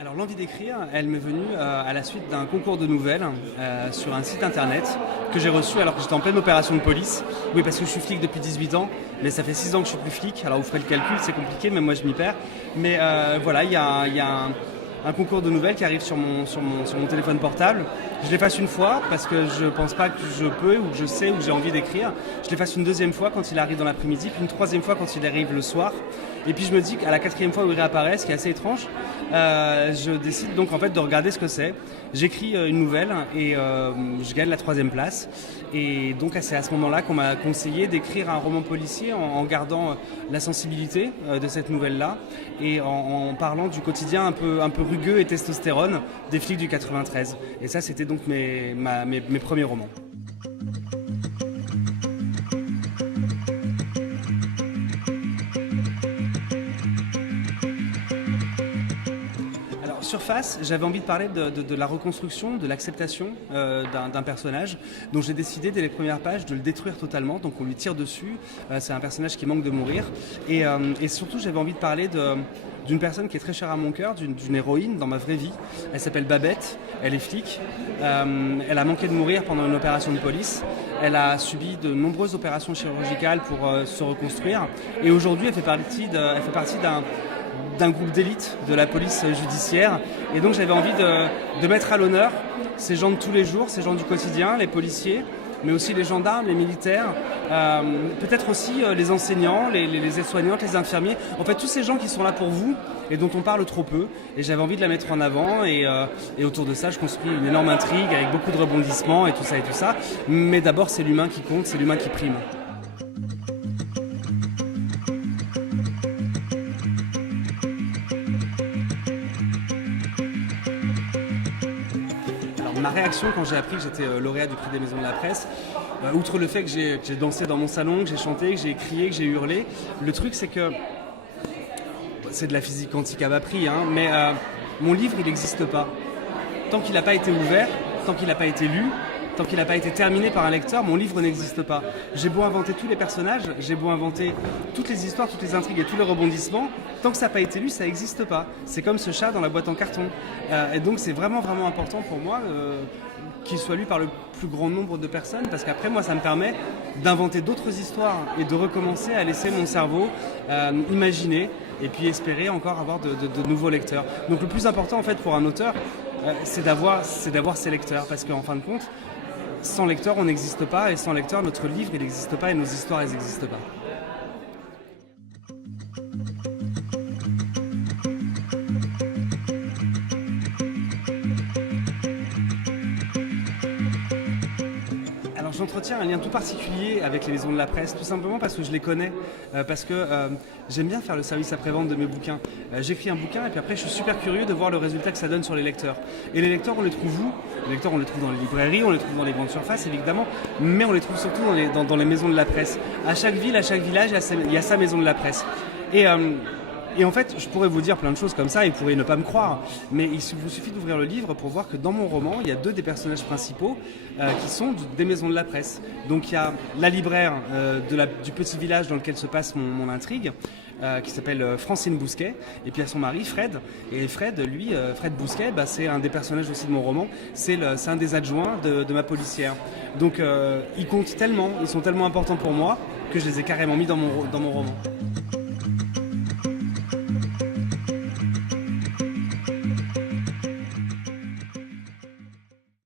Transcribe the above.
Alors l'envie d'écrire, elle m'est venue à la suite d'un concours de nouvelles sur un site internet que j'ai reçu alors que j'étais en pleine opération de police. Oui, parce que je suis flic depuis 18 ans, mais ça fait 6 ans que je suis plus flic. Alors vous ferez le calcul, c'est compliqué, même moi je m'y perds. Mais voilà, il y a un concours de nouvelles qui arrive sur mon téléphone portable. Je l'efface une fois parce que je pense pas que je peux ou que je sais ou que j'ai envie d'écrire. Je l'efface une deuxième fois quand il arrive dans l'après-midi, puis une troisième fois quand il arrive le soir. Et puis je me dis qu'à la quatrième fois où il réapparaît, ce qui est assez étrange, je décide donc en fait de regarder ce que c'est. J'écris une nouvelle et je gagne la troisième place. Et donc c'est à ce moment-là qu'on m'a conseillé d'écrire un roman policier en gardant la sensibilité de cette nouvelle-là et en parlant du quotidien un peu rugueux et testostérone des flics du 93. Et ça, c'était donc mes premiers romans. Alors, surface, j'avais envie de parler de la reconstruction, de l'acceptation d'un personnage. Donc j'ai décidé dès les premières pages de le détruire totalement. Donc on lui tire dessus. C'est un personnage qui manque de mourir. Et surtout, j'avais envie de parler d'une personne qui est très chère à mon cœur, d'une héroïne dans ma vraie vie. Elle s'appelle Babette, elle est flic. Elle a manqué de mourir pendant une opération de police. Elle a subi de nombreuses opérations chirurgicales pour se reconstruire. Et aujourd'hui, elle fait partie d'un groupe d'élite de la police judiciaire. Et donc j'avais envie de mettre à l'honneur ces gens de tous les jours, ces gens du quotidien, les policiers, mais aussi les gendarmes, les militaires, peut-être aussi les enseignants, les aides-soignantes, les infirmiers, en fait tous ces gens qui sont là pour vous et dont on parle trop peu. Et j'avais envie de la mettre en avant et autour de ça je construis une énorme intrigue avec beaucoup de rebondissements et tout ça. Mais d'abord c'est l'humain qui compte, c'est l'humain qui prime. Ma réaction quand j'ai appris que j'étais lauréat du prix des maisons de la presse, outre le fait que j'ai dansé dans mon salon, que j'ai chanté, que j'ai crié, que j'ai hurlé, le truc c'est que c'est de la physique quantique à bas prix, hein, mais mon livre il n'existe pas. Tant qu'il n'a pas été ouvert, tant qu'il n'a pas été lu, tant qu'il n'a pas été terminé par un lecteur, mon livre n'existe pas. J'ai beau inventer tous les personnages, j'ai beau inventer toutes les histoires, toutes les intrigues et tous les rebondissements, tant que ça n'a pas été lu, ça n'existe pas. C'est comme ce chat dans la boîte en carton. Et donc c'est vraiment important pour moi qu'il soit lu par le plus grand nombre de personnes, parce qu'après moi ça me permet d'inventer d'autres histoires et de recommencer à laisser mon cerveau imaginer et puis espérer encore avoir de nouveaux lecteurs. Donc le plus important en fait pour un auteur, c'est d'avoir ses lecteurs, parce qu'en fin de compte, sans lecteur, on n'existe pas, et sans lecteur, notre livre, il n'existe pas, et nos histoires, elles n'existent pas. Alors j'entretiens un lien tout particulier avec les maisons de la presse, tout simplement parce que je les connais, parce que j'aime bien faire le service après-vente de mes bouquins. J'écris un bouquin et puis après je suis super curieux de voir le résultat que ça donne sur les lecteurs. Et les lecteurs, on les trouve où? Les lecteurs, on les trouve dans les librairies, on les trouve dans les grandes surfaces évidemment, mais on les trouve surtout dans les maisons de la presse. À chaque ville, à chaque village, il y a sa maison de la presse. Et en fait, je pourrais vous dire plein de choses comme ça et vous pourriez ne pas me croire, mais il vous suffit d'ouvrir le livre pour voir que dans mon roman, il y a deux des personnages principaux qui sont des maisons de la presse. Donc il y a la libraire du petit village dans lequel se passe mon intrigue, qui s'appelle Francine Bousquet, et puis il y a son mari Fred. Et Fred, lui, Fred Bousquet, c'est un des personnages aussi de mon roman, c'est un des adjoints de ma policière. Donc ils comptent tellement, ils sont tellement importants pour moi que je les ai carrément mis dans mon roman.